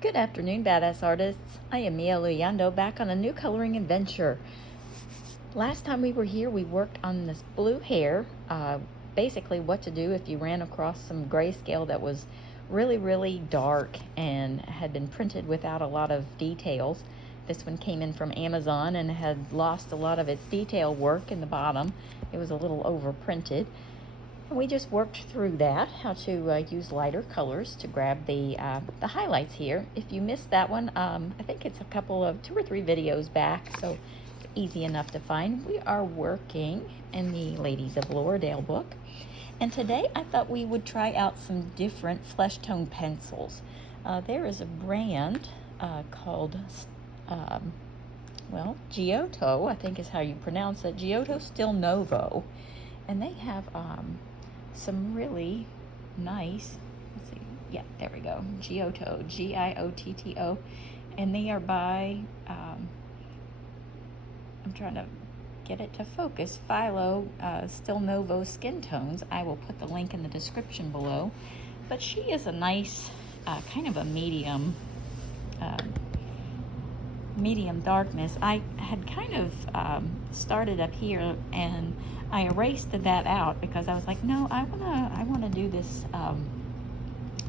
Good afternoon, badass artists. I am Mia Luyando, back on a new coloring adventure. Last time we were here, we worked on this blue hair, basically what to do if you ran across some grayscale that was really dark and had been printed without a lot of details. This one came in from Amazon and had lost a lot of its detail work in the bottom. It was a little overprinted. We just worked through that, how to use lighter colors to grab the highlights here. If you missed that one, I think it's two or three videos back, so it's easy enough to find. We are working in the Ladies of Loradale book, and today I thought we would try out some different flesh tone pencils. There is a brand called, Giotto, I think is how you pronounce it, Giotto Stilnovo, and they have some really nice, let's see, yeah, there we go, Giotto, Giotto, and they are by, I'm trying to get it to focus, Philo Stilnovo Skin Tones. I will put the link in the description below, but she is a nice, kind of a medium darkness. I had kind of started up here and I erased that out because I was like, no, I wanna do this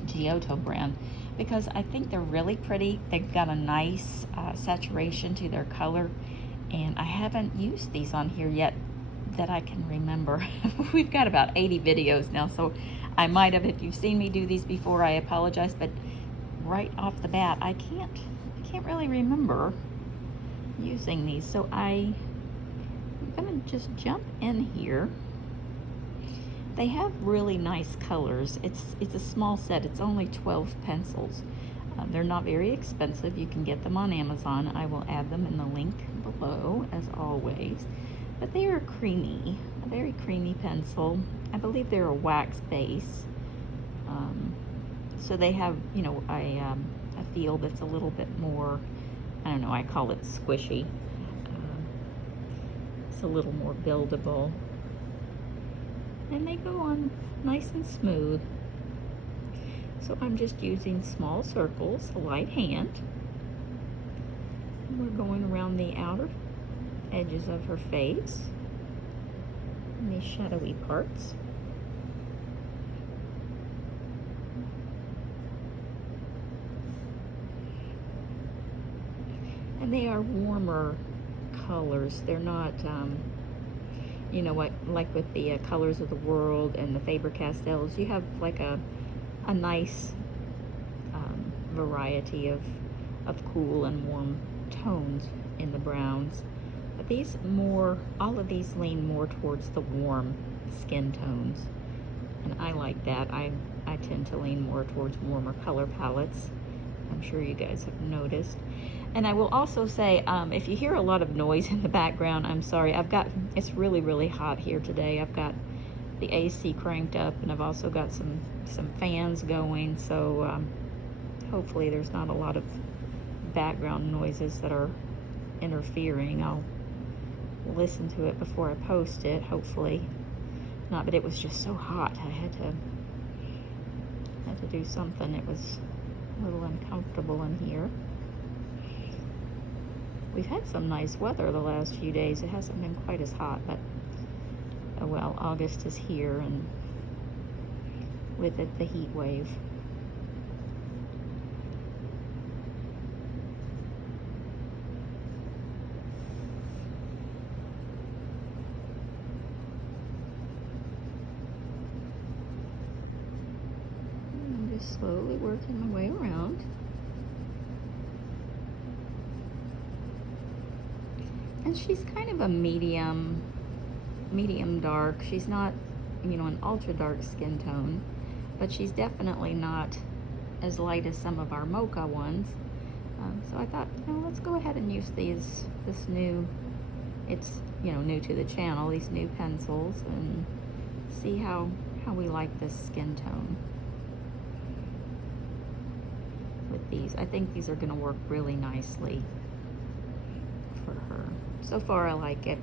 Giotto brand because I think they're really pretty. They've got a nice saturation to their color, and I haven't used these on here yet that I can remember. We've got about 80 videos now, so I might have, if you've seen me do these before, I apologize, but right off the bat, I can't really remember using these, so I'm gonna just jump in here. They have really nice colors. It's a small set. It's only 12 pencils. They're not very expensive. You can get them on Amazon. I will add them in the link below as always. But they are creamy, a very creamy pencil. I believe they're a wax base. So they have, you know, a feel that's a little bit more, I don't know, I call it squishy. It's a little more buildable. And they go on nice and smooth. So I'm just using small circles, a light hand. We're going around the outer edges of her face and these shadowy parts. And they are warmer colors. They're not, you know what, like with the Colors of the World and the Faber-Castells, you have like a nice variety of cool and warm tones in the browns. But these all of these lean more towards the warm skin tones. And I like that. I tend to lean more towards warmer color palettes. I'm sure you guys have noticed. And I will also say, if you hear a lot of noise in the background, I'm sorry. It's really hot here today. I've got the AC cranked up, and I've also got some fans going, so hopefully there's not a lot of background noises that are interfering. I'll listen to it before I post it, hopefully not, but it was just so hot. I had to do something. It was a little uncomfortable in here. We've had some nice weather the last few days. It hasn't been quite as hot, but oh well, August is here, and with it the heat wave. I'm just slowly working my way around. And she's kind of a medium dark. She's not, you know, an ultra dark skin tone, but she's definitely not as light as some of our mocha ones. So I thought, you know, let's go ahead and use this new, it's, you know, new to the channel, these new pencils, and see how we like this skin tone with these. I think these are going to work really nicely for her. So far, I like it.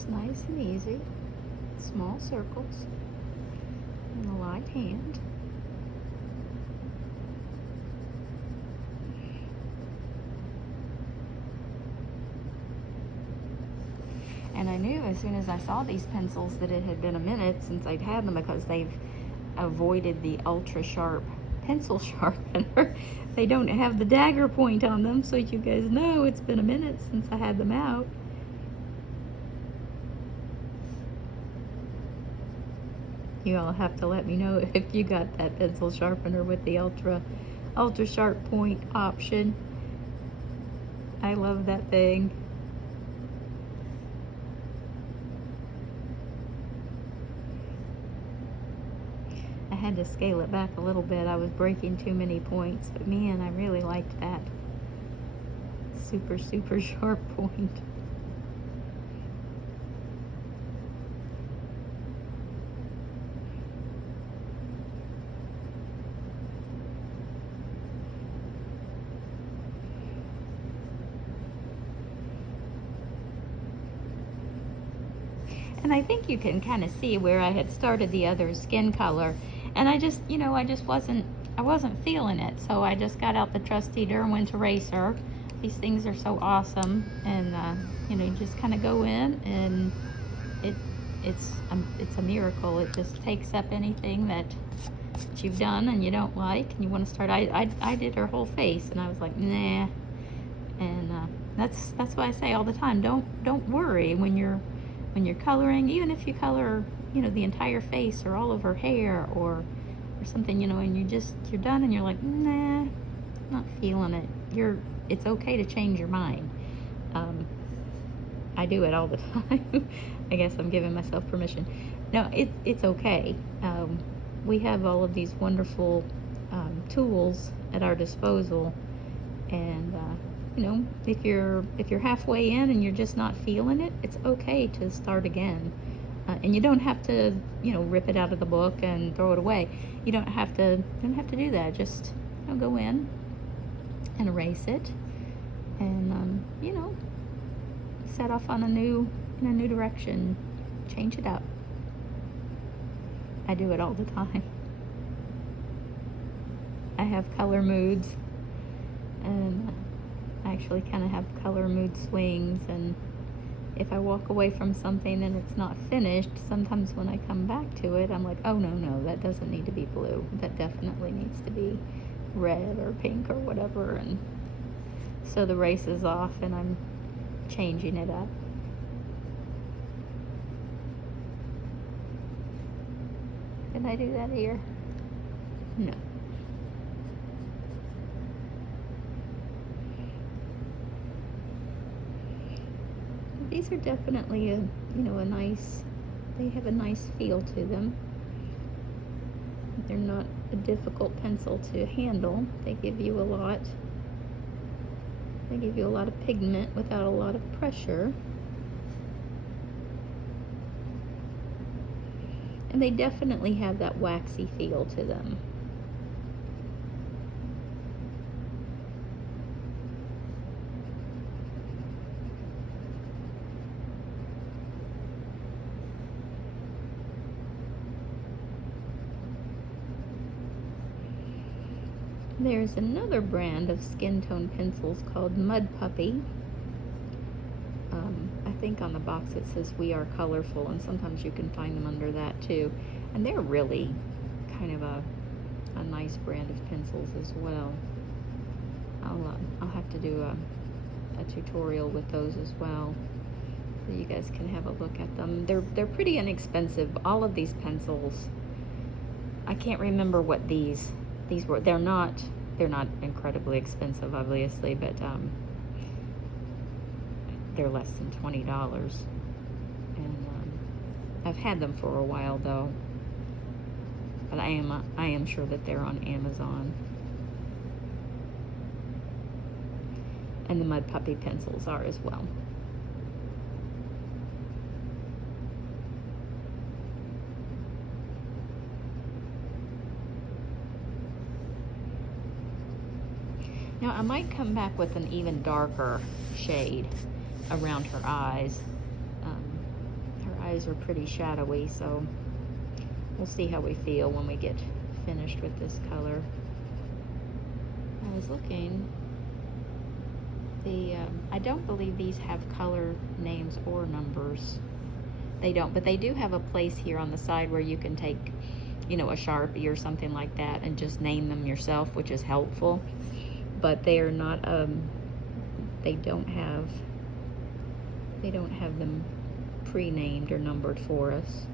just nice and easy. Small circles in the light hand. And I knew as soon as I saw these pencils that it had been a minute since I'd had them, because they've avoided the ultra sharp pencil sharpener. They don't have the dagger point on them, so you guys know it's been a minute since I had them out. You all have to let me know if you got that pencil sharpener with the ultra sharp point option. I love that thing. I had to scale it back a little bit. I was breaking too many points, but man, I really liked that super sharp point. And I think you can kind of see where I had started the other skin color, and I just, you know, I wasn't feeling it, so I just got out the trusty Derwent eraser. These things are so awesome, and you know, you just kind of go in, and it's a miracle. It just takes up anything that you've done and you don't like, and you want to start. I did her whole face, and I was like, nah. And that's why I say all the time, don't worry when you're coloring, even if you color, you know, the entire face or all of her hair or something, you know, and you're done and you're like, nah, not feeling it. It's okay to change your mind. I do it all the time. I guess I'm giving myself permission. No, it's okay. We have all of these wonderful tools at our disposal, and you know, if you're halfway in and you're just not feeling it, it's okay to start again. And you don't have to, you know, rip it out of the book and throw it away. You don't have to do that. Just, you know, go in and erase it, and you know, set off on in a new direction. Change it up. I do it all the time. I have color moods, and I actually kind of have color mood swings, and if I walk away from something and it's not finished, sometimes when I come back to it, I'm like, oh no, that doesn't need to be blue. That definitely needs to be red or pink or whatever. And so the race is off and I'm changing it up. Did I do that here? No. These are definitely they have a nice feel to them. They're not a difficult pencil to handle. They give you a lot of pigment without a lot of pressure. And they definitely have that waxy feel to them. There's another brand of skin tone pencils called Mud Puppy. I think on the box it says "We Are Colorful," and sometimes you can find them under that too. And they're really kind of a nice brand of pencils as well. I'll have to do a tutorial with those as well, so you guys can have a look at them. They're pretty inexpensive. All of these pencils, I can't remember what these were. They're not incredibly expensive, obviously, but they're less than $20. And I've had them for a while though, but I am sure that they're on Amazon. And the Mud Puppy pencils are as well. Now I might come back with an even darker shade around her eyes. eyes are pretty shadowy, so we'll see how we feel when we get finished with this color. I was looking, I don't believe these have color names or numbers. They don't, but they do have a place here on the side where you can take, you know, a Sharpie or something like that and just name them yourself, which is helpful. But they are not, they don't have them pre-named or numbered for us.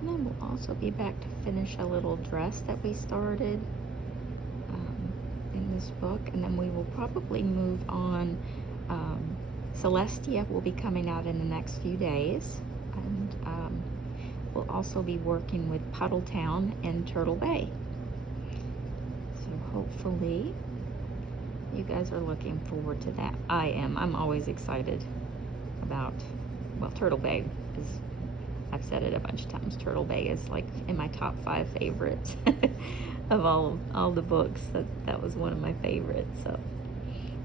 And then we'll also be back to finish a little dress that we started in this book, and then we will probably move on. Celestia will be coming out in the next few days, and we'll also be working with Puddle Town and Turtle Bay. So hopefully you guys are looking forward to that. I am. I'm always excited about, well, Turtle Bay is, I've said it a bunch of times, Turtle Bay is like in my top 5 favorites of all the books. That was one of my favorites. So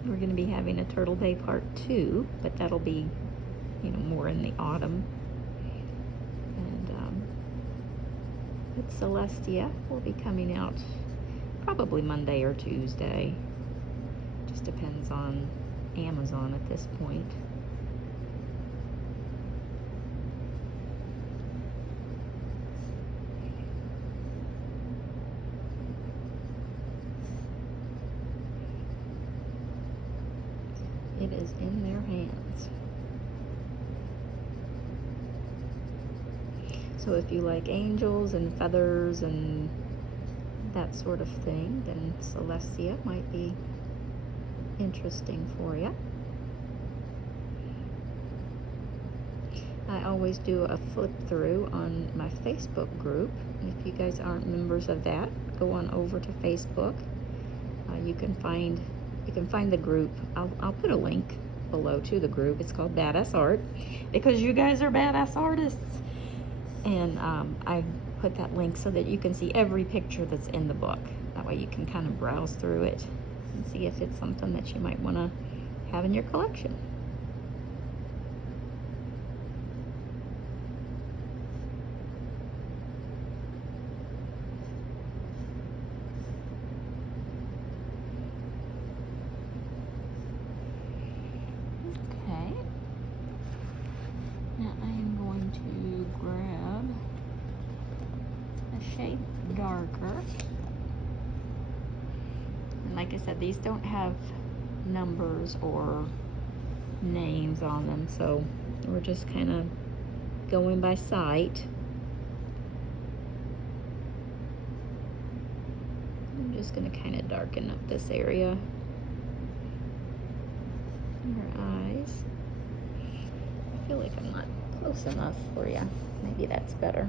we're going to be having a Turtle Bay part 2, but that'll be, you know, more in the autumn. And with Celestia will be coming out probably Monday or Tuesday. Just depends on Amazon at this point. It is in their hands. So if you like angels and feathers and that sort of thing, then Celestia might be interesting for you. I always do a flip through on my Facebook group. If you guys aren't members of that, go on over to Facebook. You can find the group. I'll put a link below to the group. It's called Badass Art, because you guys are badass artists. And I put that link so that you can see every picture that's in the book. That way you can kind of browse through it and see if it's something that you might want to have in your collection. Darker. And like I said, these don't have numbers or names on them, so we're just kind of going by sight. I'm just going to kind of darken up this area. Your eyes. I feel like I'm not close enough for you. Maybe that's better.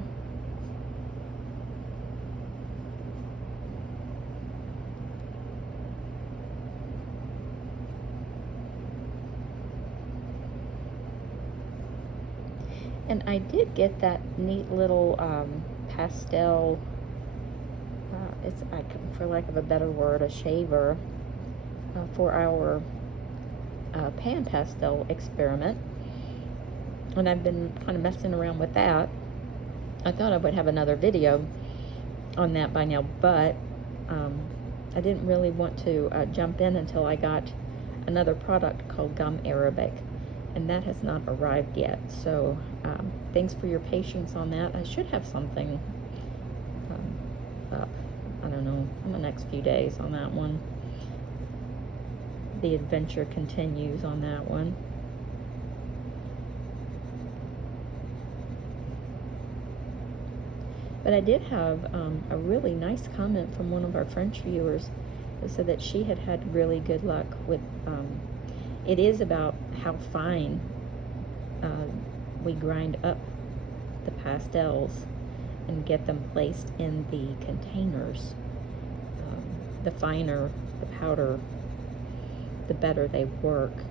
And I did get that neat little pastel, it's, for lack of a better word, a shaver for our pan pastel experiment. And I've been kind of messing around with that. I thought I would have another video on that by now, but I didn't really want to jump in until I got another product called Gum Arabic, and that has not arrived yet. So thanks for your patience on that. I should have something up, I don't know, in the next few days on that one. The adventure continues on that one. But I did have a really nice comment from one of our French viewers that said that she had had really good luck with, it is about how fine we grind up the pastels and get them placed in the containers. The finer the powder, the better they work.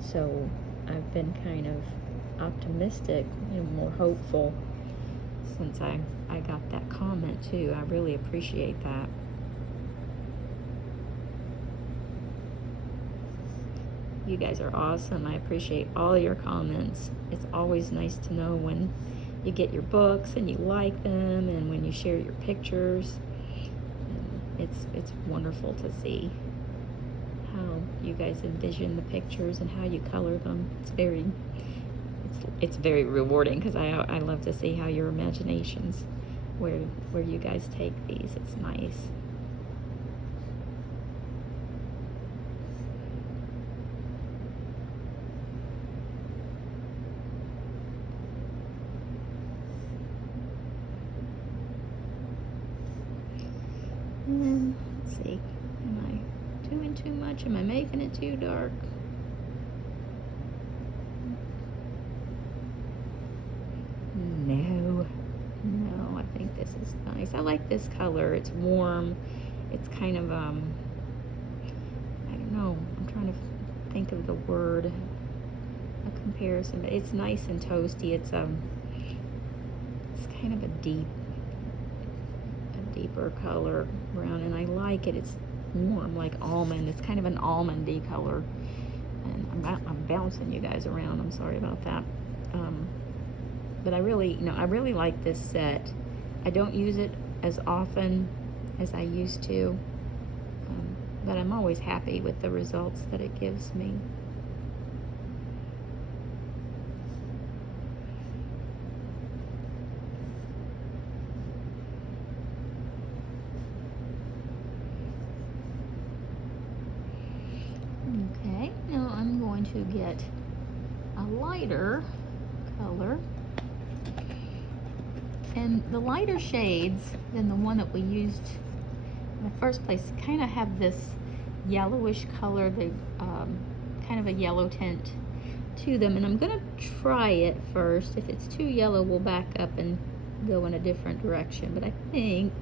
So I've been kind of optimistic, more hopeful since I got that comment too. I really appreciate that. You guys are awesome. I appreciate all your comments. It's always nice to know when you get your books and you like them, and when you share your pictures. And it's wonderful to see how you guys envision the pictures and how you color them. It's very rewarding, because I love to see how your imaginations, where you guys take these. It's nice. And let's see, am I doing too much? Am I making it too dark? No, I think this is nice. I like this color. It's warm. It's kind of, I don't know, I'm trying to think of the word, a comparison, but it's nice and toasty. It's kind of a deeper color brown, and I like it. It's warm, like almond. It's kind of an almondy color, and I'm bouncing you guys around. I'm sorry about that. But I really like this set. I don't use it as often as I used to, but I'm always happy with the results that it gives me. Okay, now I'm going to get a lighter color. And the lighter shades than the one that we used in the first place kind of have this yellowish color, kind of a yellow tint to them. And I'm gonna try it first. If it's too yellow, we'll back up and go in a different direction. But I think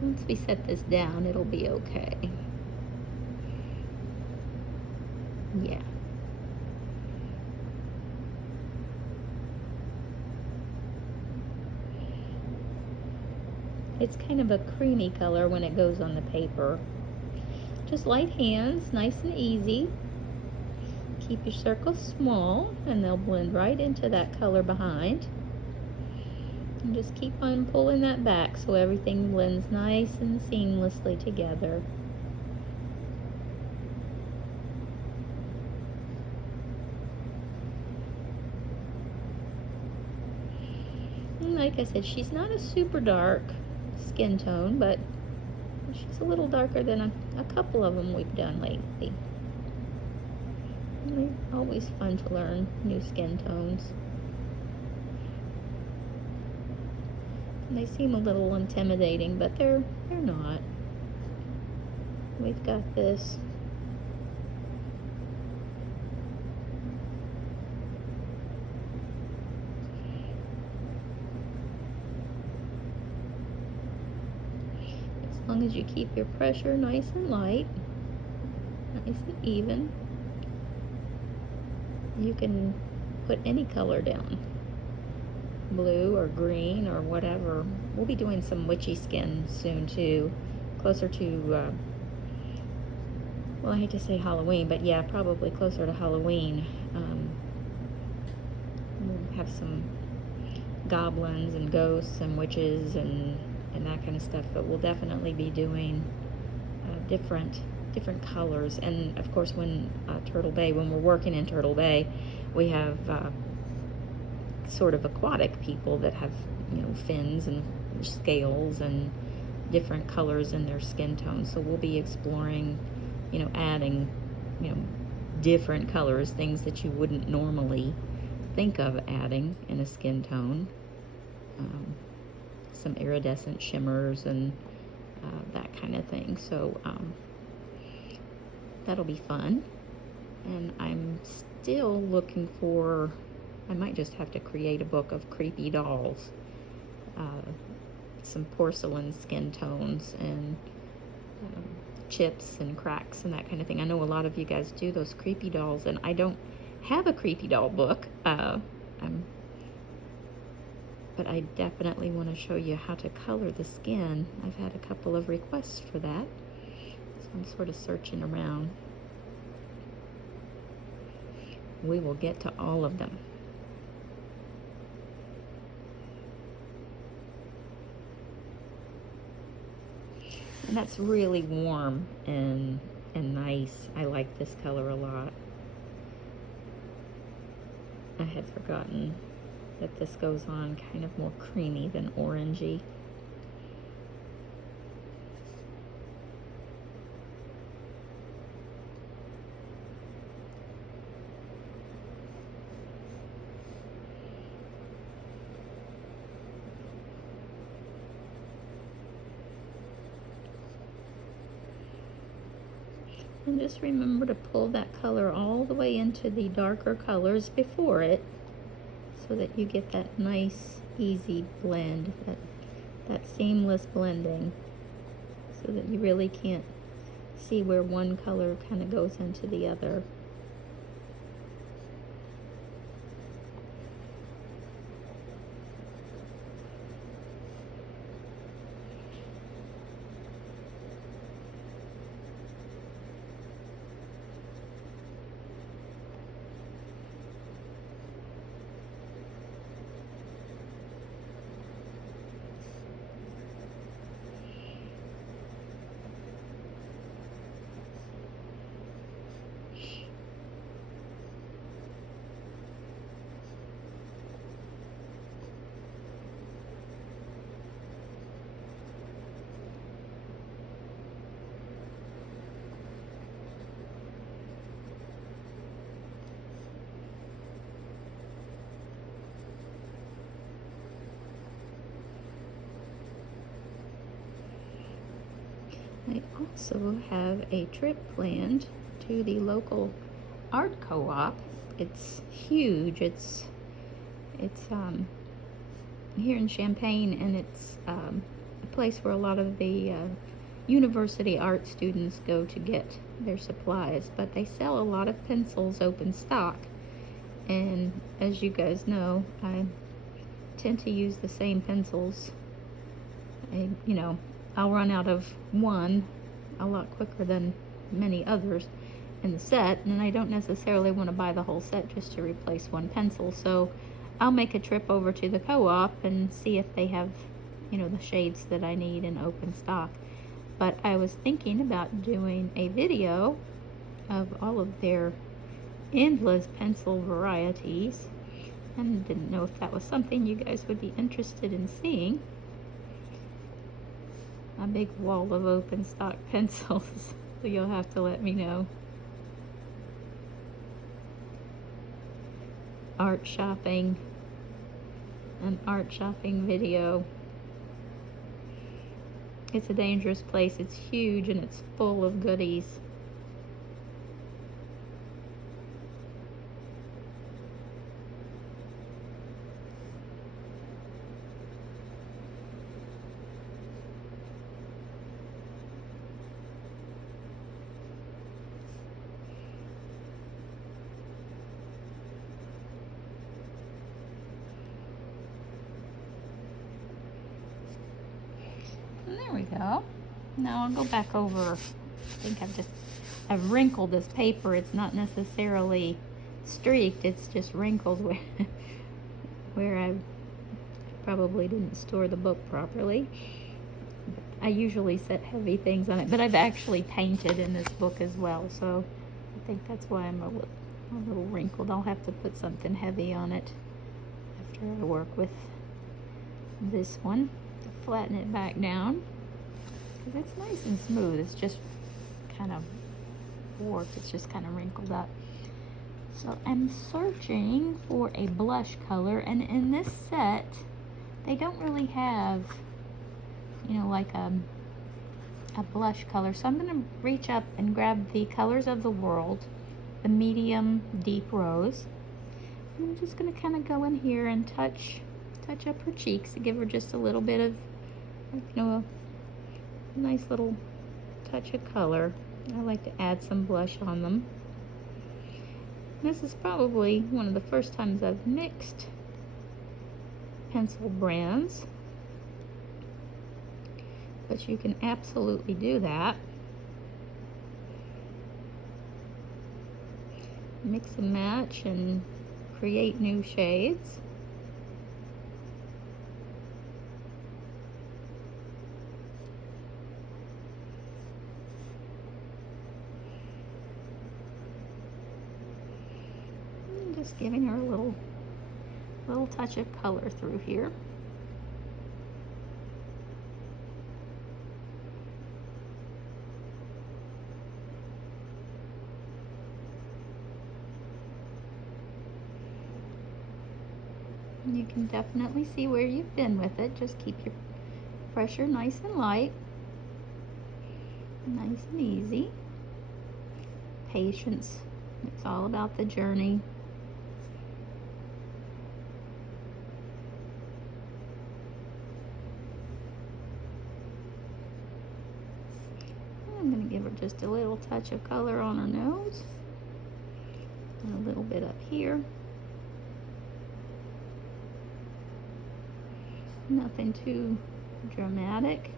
once we set this down, it'll be okay. Yeah. It's kind of a creamy color when it goes on the paper. Just light hands, nice and easy. Keep your circles small, and they'll blend right into that color behind. And just keep on pulling that back so everything blends nice and seamlessly together. And like I said, she's not a super dark skin tone, but she's a little darker than a couple of them we've done lately. And they're always fun to learn new skin tones. And they seem a little intimidating, but they're not. We've got this. As long as you keep your pressure nice and light, nice and even, you can put any color down, blue or green or whatever. We'll be doing some witchy skin soon too, closer to, well, I hate to say Halloween, but yeah, probably closer to Halloween. We'll have some goblins and ghosts and witches and that kind of stuff, but we'll definitely be doing different colors. And of course, when we're working in Turtle Bay, we have sort of aquatic people that have fins and scales and different colors in their skin tones. So we'll be exploring, adding, different colors, things that you wouldn't normally think of adding in a skin tone. Some iridescent shimmers and that kind of thing. So that'll be fun. And I'm still looking for, I might just have to create a book of creepy dolls. Some porcelain skin tones and chips and cracks and that kind of thing. I know a lot of you guys do those creepy dolls, and I don't have a creepy doll book, but I definitely want to show you how to color the skin. I've had a couple of requests for that, so I'm sort of searching around. We will get to all of them. And that's really warm and nice. I like this color a lot. I had forgotten that this goes on kind of more creamy than orangey. And just remember to pull that color all the way into the darker colors before it, so that you get that nice, easy blend, that seamless blending, so that you really can't see where one color kind of goes into the other. I also have a trip planned to the local art co-op. It's huge. It's here in Champaign, and it's a place where a lot of the university art students go to get their supplies. But they sell a lot of pencils open stock, and as you guys know, I tend to use the same pencils. I'll run out of one a lot quicker than many others in the set, and I don't necessarily want to buy the whole set just to replace one pencil. So I'll make a trip over to the co-op and see if they have, the shades that I need in open stock. But I was thinking about doing a video of all of their endless pencil varieties, and didn't know if that was something you guys would be interested in seeing. A big wall of open stock pencils, so you'll have to let me know. Art shopping, an art shopping video. It's a dangerous place. It's huge and it's full of goodies. And there we go. Now I'll go back over. I think I've wrinkled this paper. It's not necessarily streaked, it's just wrinkled where I probably didn't store the book properly. I usually set heavy things on it, but I've actually painted in this book as well, so I think that's why I'm a little wrinkled. I'll have to put something heavy on it after I work with this one. flatten it back down because it's nice and smooth. It's just kind of warped. It's just kind of wrinkled up. So I'm searching for a blush color, and in this set, they don't really have, you know, like a blush color. So I'm going to reach up and grab the Colors of the World, the medium deep rose. And I'm just going to kind of go in here and touch up her cheeks to give her just a little bit of, you know, a nice little touch of color. I like to add some blush on them. This is probably one of the first times I've mixed pencil brands, but you can absolutely do that. Mix and match and create new shades. And just giving her a little touch of color through here. You can definitely see where you've been with it. Just keep your pressure nice and light, nice and easy. Patience. It's all about the journey. I'm going to give her just a little touch of color on her nose and a little bit up here. Nothing too dramatic.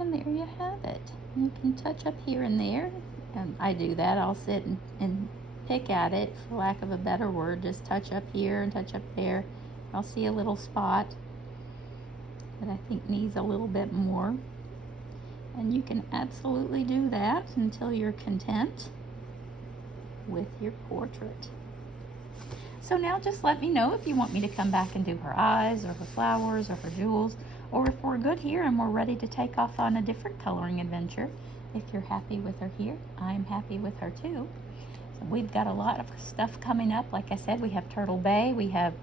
And there you have it. You can touch up here and there. I do that. I'll sit and pick at it, for lack of a better word. Just touch up here and touch up there. I'll see a little spot that I think needs a little bit more. And you can absolutely do that until you're content with your portrait. So now just let me know if you want me to come back and do her eyes or her flowers or her jewels, or if we're good here and we're ready to take off on a different coloring adventure. If you're happy with her here, I'm happy with her too. So we've got a lot of stuff coming up. Like I said, we have Turtle Bay, we have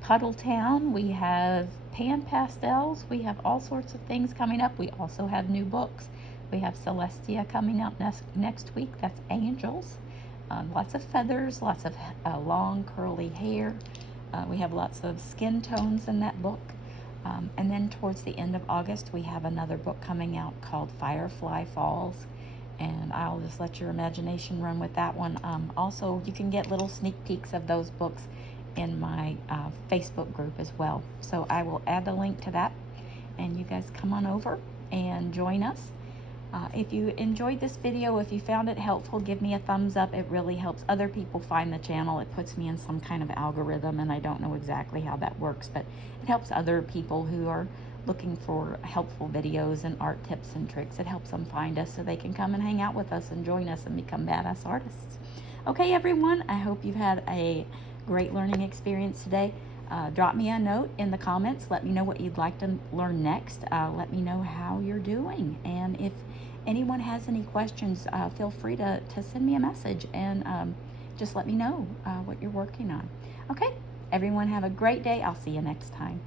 Puddle Town, we have Pan Pastels, we have all sorts of things coming up. We also have new books. We have Celestia coming out next week. That's Angels. Lots of feathers, lots of long curly hair. We have lots of skin tones in that book. And then towards the end of August, we have another book coming out called Firefly Falls. And I'll just let your imagination run with that one. Also, you can get little sneak peeks of those books in my Facebook group as well. So I will add the link to that. And you guys come on over and join us. If you enjoyed this video, if you found it helpful, give me a thumbs up. It really helps other people find the channel. It puts me in some kind of algorithm, and I don't know exactly how that works, but it helps other people who are looking for helpful videos and art tips and tricks. It helps them find us so they can come and hang out with us and join us and become badass artists. Okay, everyone, I hope you've had a great learning experience today. Drop me a note in the comments. Let me know what you'd like to learn next. Let me know how you're doing. And if anyone has any questions, feel free to send me a message and just let me know what you're working on. Okay, everyone have a great day. I'll see you next time.